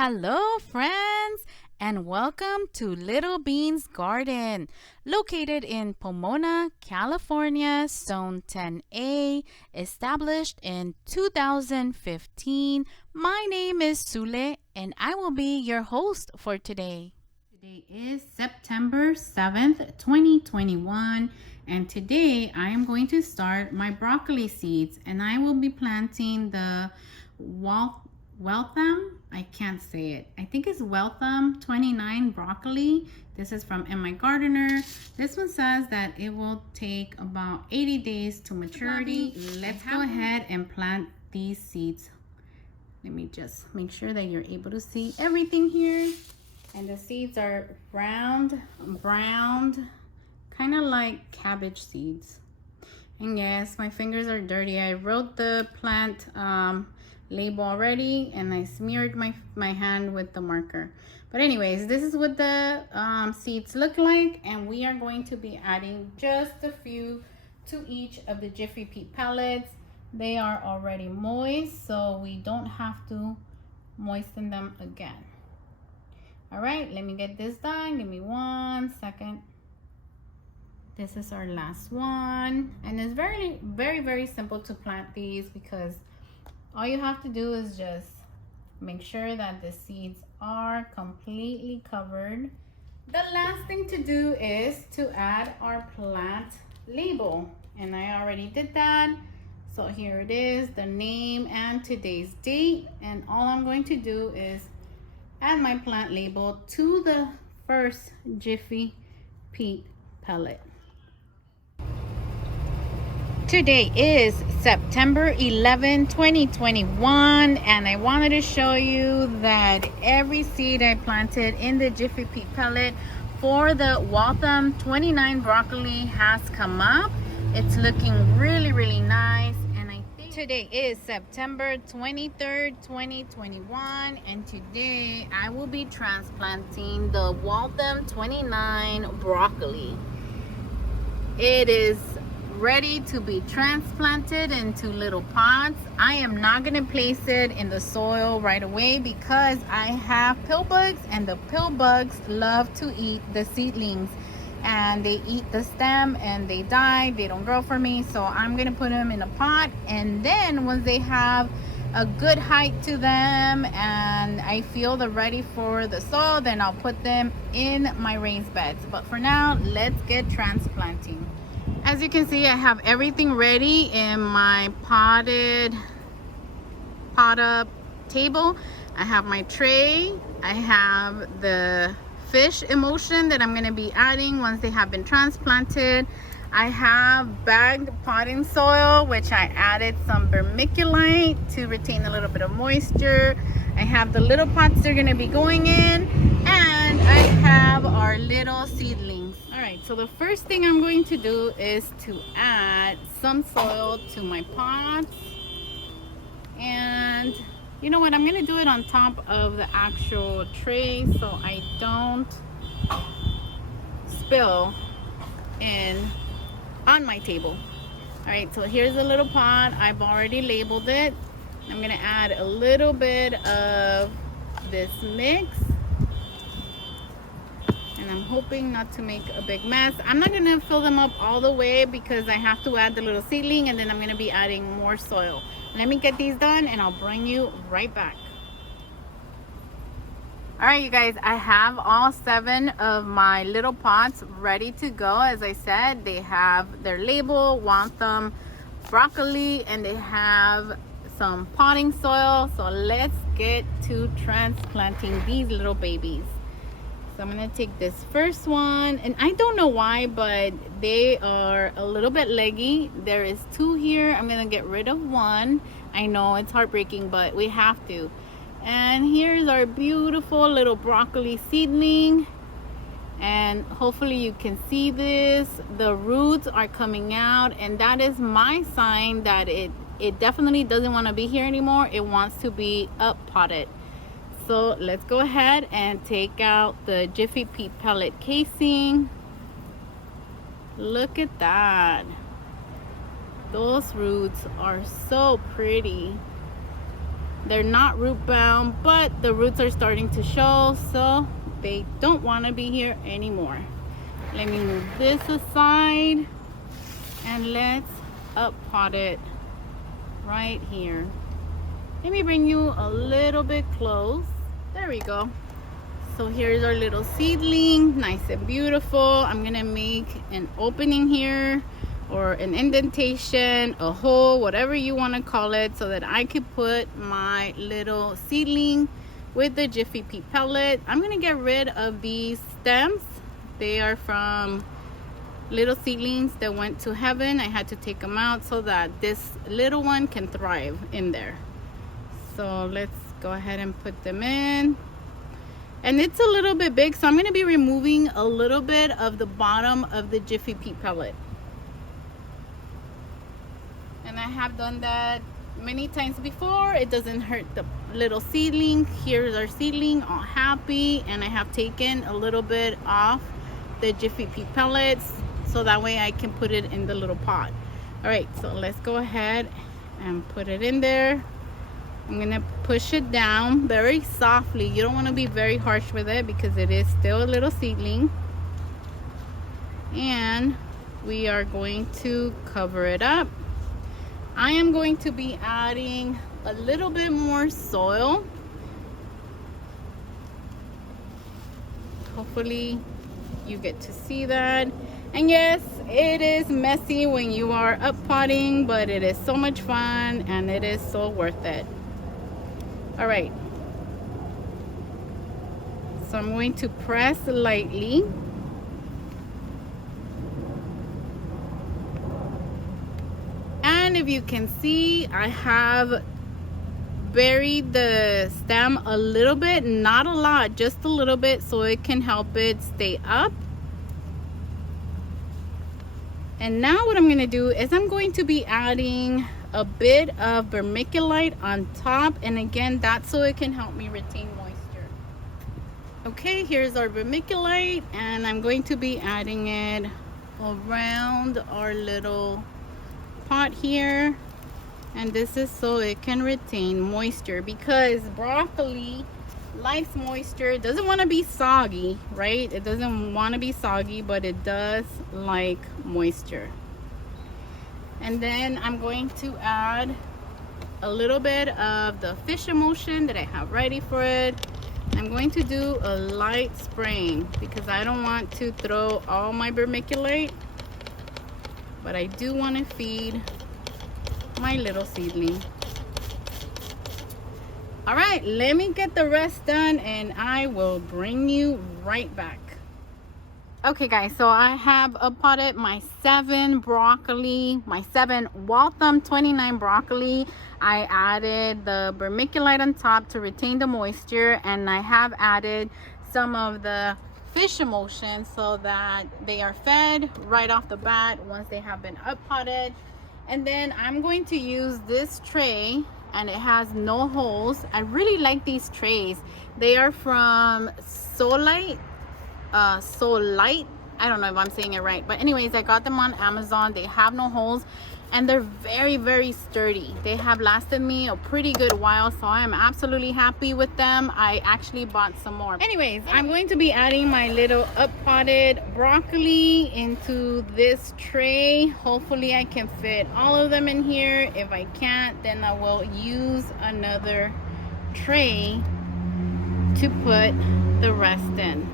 Hello, friends, and welcome to Little Beans Garden, located in Pomona, California, Zone 10A, established in 2015. My name is Sule, and I will be your host for today. Today is September 7th, 2021, and today I am going to start my broccoli seeds, and I will be planting the Weltham, I can't say it. I think it's Weltham 29 broccoli. This is from My Gardener. This one says that it will take about 80 days to maturity. Let's go ahead and plant these seeds. Let me just make sure that you're able to see everything here. And the seeds are round, browned, kind of like cabbage seeds. And yes, my fingers are dirty. I wrote the plant label already, and I smeared my hand with the marker. But anyways, this is what the seeds look like, and we are going to be adding just a few to each of the Jiffy Pete pellets. They are already moist, so we don't have to moisten them again. All right, let me get this done. Give me 1 second. This is our last one, and it's very simple to plant these because all you have to do is just make sure that the seeds are completely covered. The last thing to do is to add our plant label, and I already did that. So here it is, the name and today's date, and all I'm going to do is add my plant label to the first Jiffy Pete pellet. Today is September 11, 2021, and I wanted to show you that every seed I planted in the Jiffy Pete pellet for the Waltham 29 broccoli has come up. It's looking really nice, and I think today is September 23rd, 2021, and today I will be transplanting the Waltham 29 broccoli. It is ready to be transplanted into little pots. I am not going to place it in the soil right away because I have pill bugs, and the pill bugs love to eat the seedlings, and they eat the stem and they die. They don't grow for me, so I'm going to put them in a pot, and then once they have a good height to them and I feel they're ready for the soil, then I'll put them in my raised beds. But for now, let's get transplanting. As you can see, I have everything ready in my pot up table. I have my tray. I have the fish emulsion that I'm going to be adding once they have been transplanted. I have bagged potting soil, which I added some vermiculite to retain a little bit of moisture. I have the little pots they're going to be going in, and I have our little seedlings. All right, so the first thing I'm going to do is to add some soil to my pots. And you know what? I'm going to do it on top of the actual tray so I don't spill in on my table. All right, so here's a little pot. I've already labeled it. I'm going to add a little bit of this mix. And I'm hoping not to make a big mess. I'm not gonna fill them up all the way because I have to add the little seedling, and then I'm gonna be adding more soil. Let me get these done and I'll bring you right back. All right, you guys, I have all 7 of my little pots ready to go. As I said, they have their label, Waltham broccoli, and they have some potting soil. So let's get to transplanting these little babies. So I'm going to take this first one, and I don't know why, but they are a little bit leggy. There is 2 here. I'm going to get rid of one. I know it's heartbreaking, but we have to. And here's our beautiful little broccoli seedling. And hopefully you can see this. The roots are coming out, and that is my sign that it definitely doesn't want to be here anymore. It wants to be up potted. So let's go ahead and take out the Jiffy Pete pellet casing. Look at that. Those roots are so pretty. They're not root bound, but the roots are starting to show, so they don't want to be here anymore. Let me move this aside and let's up pot it right here. Let me bring you a little bit close. There we go. So here's our little seedling, nice and beautiful. I'm gonna make an opening here, or an indentation, a hole, whatever you want to call it, so that I could put my little seedling with the Jiffy Pea pellet. I'm gonna get rid of these stems. They are from little seedlings that went to heaven. I had to take them out so that this little one can thrive in there. So let's go ahead and put them in. And it's a little bit big, so I'm going to be removing a little bit of the bottom of the Jiffy Pea pellet. And I have done that many times before. It doesn't hurt the little seedling. Here's our seedling, all happy. And I have taken a little bit off the Jiffy Pea pellets, so that way I can put it in the little pot. All right, so let's go ahead and put it in there. I'm gonna push it down very softly. You don't want to be very harsh with it because it is still a little seedling. And we are going to cover it up. I am going to be adding a little bit more soil. Hopefully you get to see that. And yes, it is messy when you are up potting, but it is so much fun and it is so worth it. All right, so I'm going to press lightly. And if you can see, I have buried the stem a little bit, not a lot, just a little bit, so it can help it stay up. And now what I'm going to do is I'm going to be adding a bit of vermiculite on top, and again, that's so it can help me retain moisture. Okay, here's our vermiculite, and I'm going to be adding it around our little pot here. And this is so it can retain moisture, because broccoli likes moisture. It doesn't want to be soggy, right? It doesn't want to be soggy, but it does like moisture. And then I'm going to add a little bit of the fish emulsion that I have ready for it. I'm going to do a light spraying because I don't want to throw all my vermiculite, but I do want to feed my little seedling. All right, let me get the rest done and I will bring you right back. Okay guys, so I have uppotted my 7 Waltham 29 broccoli. I added the vermiculite on top to retain the moisture, and I have added some of the fish emulsion so that they are fed right off the bat once they have been uppotted. And then I'm going to use this tray, and it has no holes. I really like these trays. They are from Solite. I don't know if I'm saying it right, but anyways, I got them on Amazon. They have no holes and they're very, very sturdy. They have lasted me a pretty good while, so I am absolutely happy with them. I actually bought some more. Anyways, I'm going to be adding my little uppotted broccoli into this tray. Hopefully I can fit all of them in here. If I can't, then I will use another tray to put the rest in.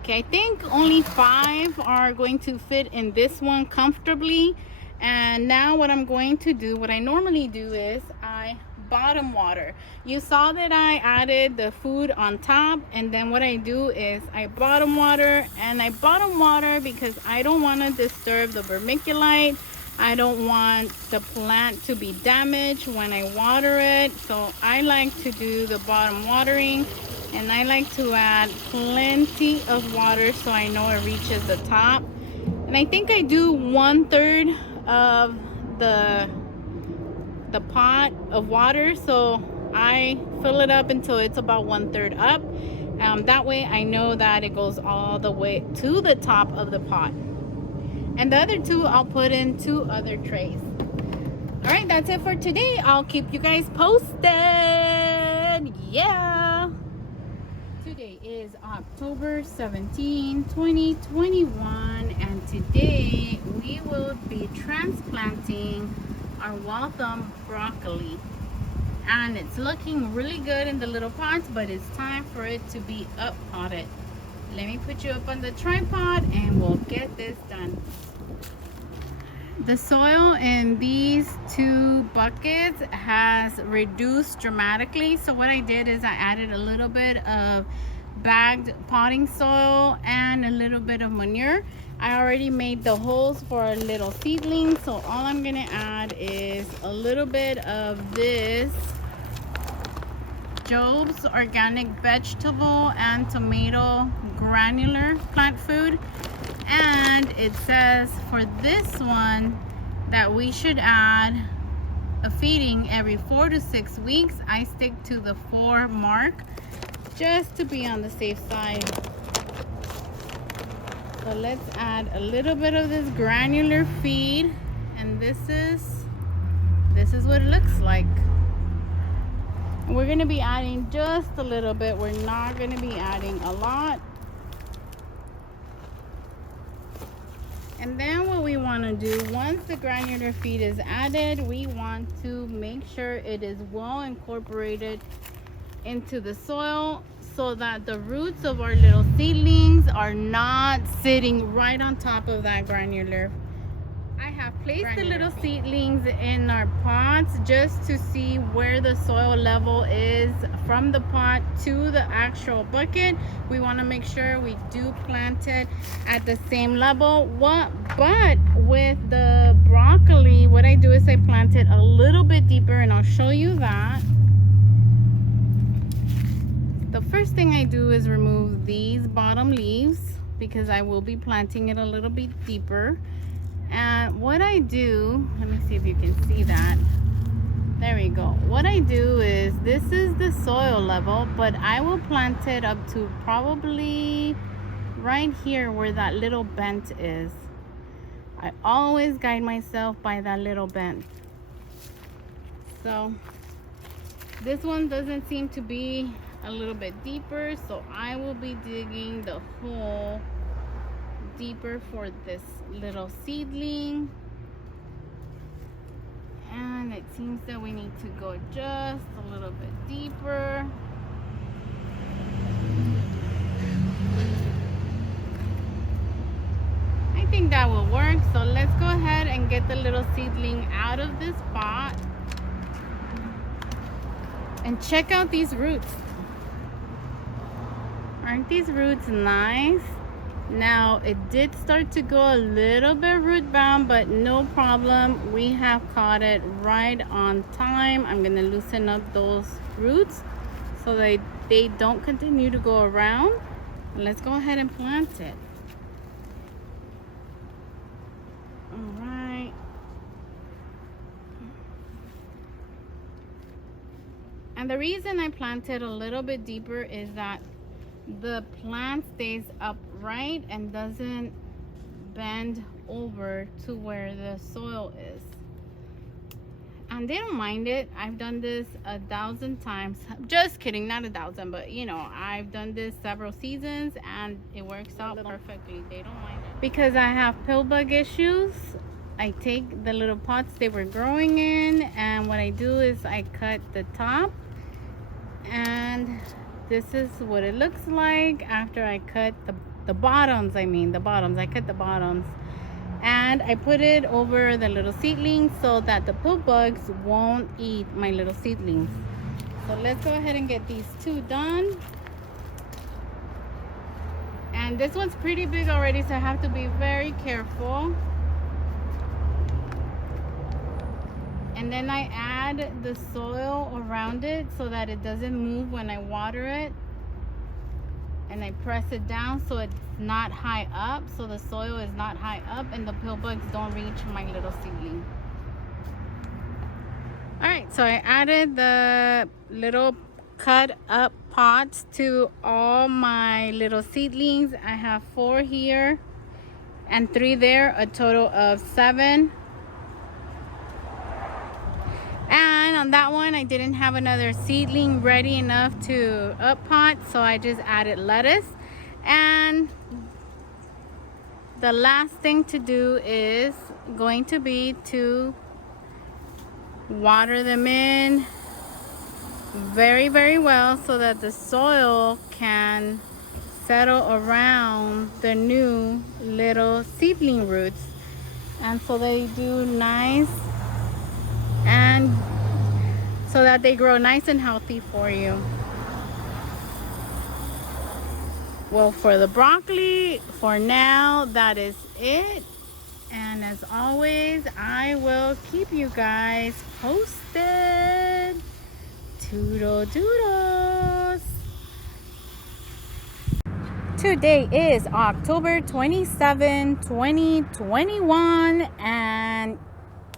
Okay, I think only 5 are going to fit in this one comfortably. And now what I'm going to do, what I normally do, is I bottom water. You saw that I added the food on top, and then what I do is I bottom water. And I bottom water because I don't want to disturb the vermiculite. I don't want the plant to be damaged when I water it. So I like to do the bottom watering. And I like to add plenty of water so I know it reaches the top. And I think I do 1/3 of the pot of water. So I fill it up until it's about 1/3 up. That way I know that it goes all the way to the top of the pot. And the other 2 I'll put in 2 other trays. All right, that's it for today. I'll keep you guys posted. Yeah. Today is October 17, 2021, and today we will be transplanting our Waltham broccoli. And it's looking really good in the little pots, but it's time for it to be up potted. Let me put you up on the tripod and we'll get this done. The soil in these two buckets has reduced dramatically. So what I did is I added a little bit of bagged potting soil and a little bit of manure. I already made the holes for a little seedling. So all I'm gonna add is a little bit of this Job's organic vegetable and tomato granular plant food. And it says for this one that we should add a feeding every 4 to 6 weeks. I stick to the 4 mark just to be on the safe side. So let's add a little bit of this granular feed, and this is what it looks like. We're going to be adding just a little bit. We're not going to be adding a lot. And then what we want to do, once the granular feed is added, we want to make sure it is well incorporated into the soil so that the roots of our little seedlings are not sitting right on top of that granular. I have placed the little seedlings in our pots just to see where the soil level is from the pot to the actual bucket. We want to make sure we do plant it at the same level. But with the broccoli, what I do is I plant it a little bit deeper, and I'll show you that. The first thing I do is remove these bottom leaves because I will be planting it a little bit deeper. And what I do, let me see if you can see that. There we go. What I do is, this is the soil level, but I will plant it up to probably right here where that little bent is. I always guide myself by that little bent. So this one doesn't seem to be a little bit deeper, so I will be digging the hole deeper for this little seedling. And it seems that we need to go just a little bit deeper. I think that will work. So let's go ahead and get the little seedling out of this pot. And check out these roots. Aren't these roots nice? Now it did start to go a little bit root bound, but no problem. We have caught it right on time. I'm gonna loosen up those roots so that they don't continue to go around. Let's go ahead and plant it. All right. And the reason I planted a little bit deeper is that the plant stays upright and doesn't bend over to where the soil is. And they don't mind it. I've done this 1,000 times. Just kidding, not 1,000, but you know, I've done this several seasons and it works out perfectly. They don't mind it. Because I have pill bug issues, I take the little pots they were growing in, and what I do is I cut the top, and this is what it looks like after I cut the bottoms. I cut the bottoms, and I put it over the little seedlings so that the pill bugs won't eat my little seedlings. So let's go ahead and get these two done. And this one's pretty big already, so I have to be very careful. And then I add the soil around it so that it doesn't move when I water it. And I press it down so it's not high up, so the soil is not high up and the pill bugs don't reach my little seedling. Alright, so I added the little cut up pots to all my little seedlings. I have 4 here and 3 there, a total of 7. that one, I didn't have another seedling ready enough to up pot, so I just added lettuce. And the last thing to do is going to be to water them in very, very well so that the soil can settle around the new little seedling roots, and so they do nice, and so that they grow nice and healthy for you. Well, for the broccoli, for now, that is it. And as always, I will keep you guys posted. Toodle doodles. Today is October 27, 2021, and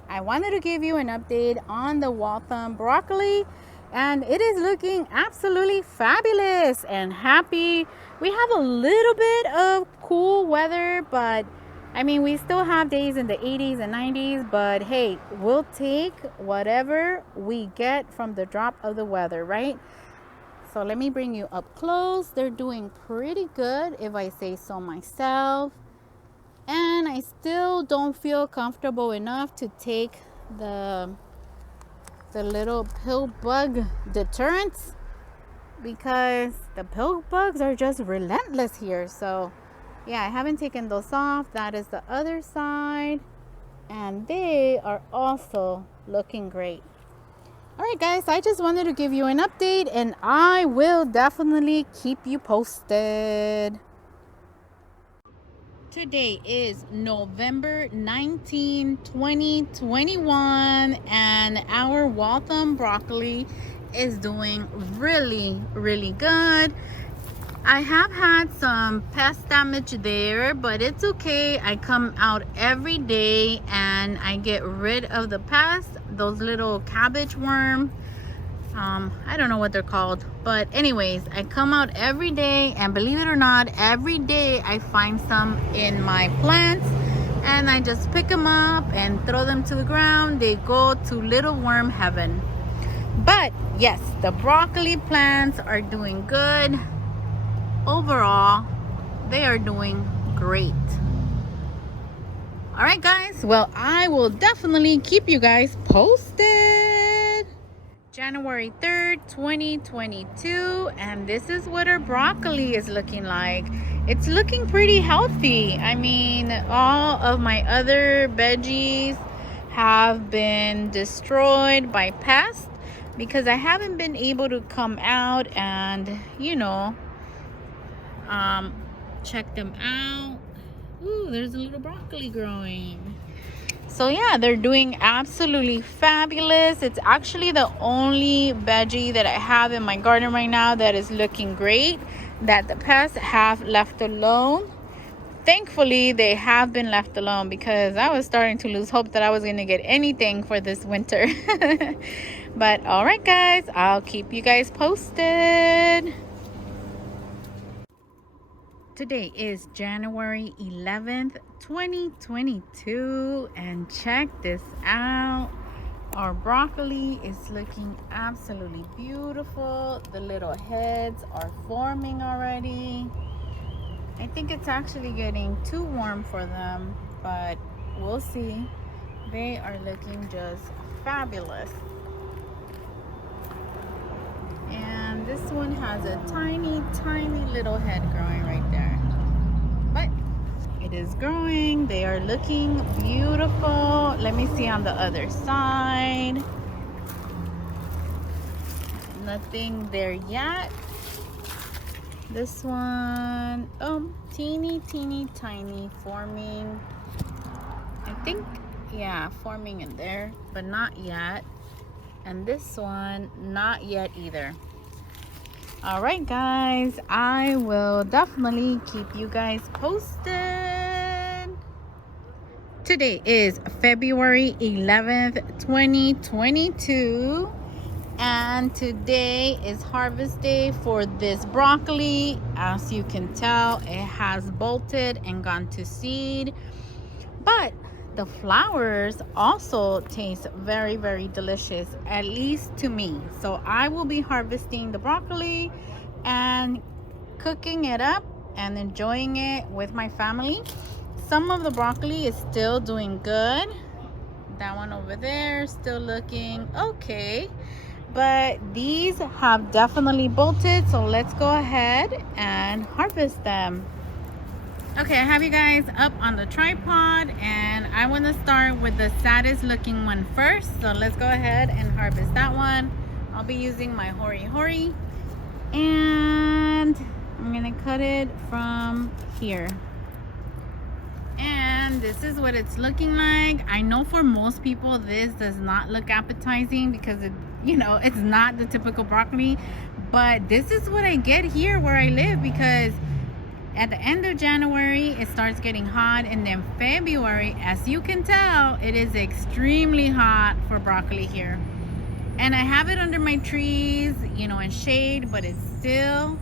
I wanted to give you an update on the Waltham broccoli, and it is looking absolutely fabulous and happy. We have a little bit of cool weather, but I mean, we still have days in the 80s and 90s, but hey, we'll take whatever we get from the drop of the weather, right? So let me bring you up close. They're doing pretty good, if I say so myself. And I still don't feel comfortable enough to take the little pill bug deterrents, because the pill bugs are just relentless here. So yeah, I haven't taken those off. That is the other side, and they are also looking great. All right, guys, I just wanted to give you an update, and I will definitely keep you posted. Today is November 19, 2021, and our Waltham broccoli is doing really, really good. I have had some pest damage there, but it's okay. I come out every day and I get rid of the pests, those little cabbage worm. I don't know what they're called, but anyways, I come out every day, and believe it or not, every day I find some in my plants, and I just pick them up and throw them to the ground. They go to little worm heaven. But yes, the broccoli plants are doing good. Overall, they are doing great. All right, guys, well, I will definitely keep you guys posted. January 3rd, 2022, and this is what our broccoli is looking like. It's looking pretty healthy. I mean, all of my other veggies have been destroyed by pests because I haven't been able to come out and, check them out. Ooh, there's a little broccoli growing. So yeah, they're doing absolutely fabulous. It's actually the only veggie that I have in my garden right now that is looking great, that the pests have left alone. Thankfully, they have been left alone, because I was starting to lose hope that I was going to get anything for this winter. But all right, guys, I'll keep you guys posted. Today is January 11th, 2022, and check this out. Our broccoli is looking absolutely beautiful. The little heads are forming already. I think it's actually getting too warm for them, but we'll see. They are looking just fabulous. And this one has a tiny, tiny little head growing right there. But it is growing. They are looking beautiful. Let me see on the other side. Nothing there yet. This one, teeny, teeny, tiny, forming. I think, yeah, forming in there, but not yet. And this one, not yet either. All right, guys, I will definitely keep you guys posted. Today is February 11th, 2022. And today is harvest day for this broccoli. As you can tell, it has bolted and gone to seed. But the flowers also taste very, very delicious, at least to me. So I will be harvesting the broccoli and cooking it up and enjoying it with my family. Some of the broccoli is still doing good. That one over there still looking okay, but these have definitely bolted, so let's go ahead and harvest them. Okay, I have you guys up on the tripod, and I want to start with the saddest looking one first. So let's go ahead and harvest that one. I'll be using my hori hori, and I'm gonna cut it from here. And this is what it's looking like. I know for most people this does not look appetizing because it, you know, it's not the typical broccoli, but this is what I get here where I live, because at the end of January it starts getting hot, and then February, as you can tell, it is extremely hot for broccoli here. And I have it under my trees, you know, in shade, but it still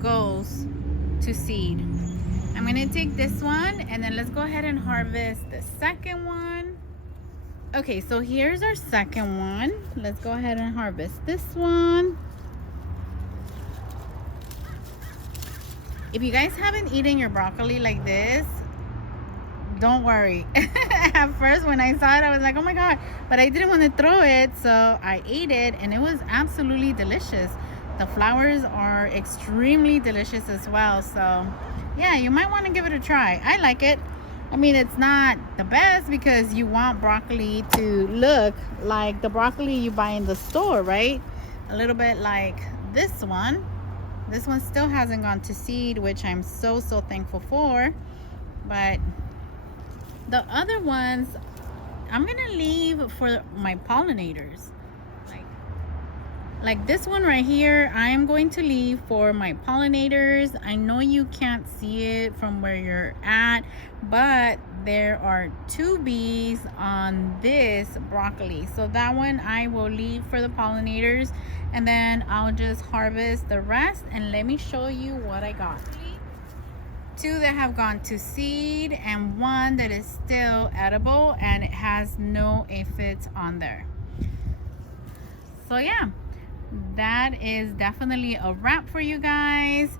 goes to seed. I'm gonna take this one, and then let's go ahead and harvest the second one. Okay, so here's our second one. Let's go ahead and harvest this one. If you guys haven't eaten your broccoli like this, don't worry. At first when I saw it, I was like, oh my god, but I didn't want to throw it, so I ate it, and it was absolutely delicious. The flowers are extremely delicious as well, so yeah, you might want to give it a try. I like it. I mean, it's not the best because you want broccoli to look like the broccoli you buy in the store, right? A little bit like this one. This one still hasn't gone to seed, which I'm so thankful for. But the other ones, I'm gonna leave for my pollinators. Like this one right here, I'm going to leave for my pollinators. I know you can't see it from where you're at, but there are 2 bees on this broccoli. So that one I will leave for the pollinators, and then I'll just harvest the rest, and let me show you what I got. 2 that have gone to seed, and 1 that is still edible, and it has no aphids on there. So yeah, that is definitely a wrap for you guys.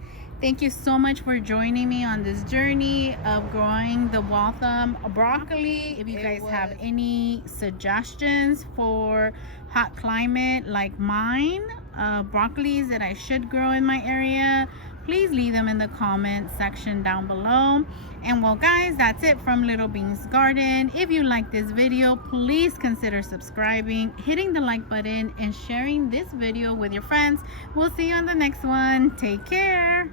Thank you so much for joining me on this journey of growing the Waltham broccoli. If you guys have any suggestions for hot climate like mine, broccolis that I should grow in my area, please leave them in the comment section down below. And well guys, that's it from Little Beans Garden. If you like this video, please consider subscribing, hitting the like button, and sharing this video with your friends. We'll see you on the next one. Take care.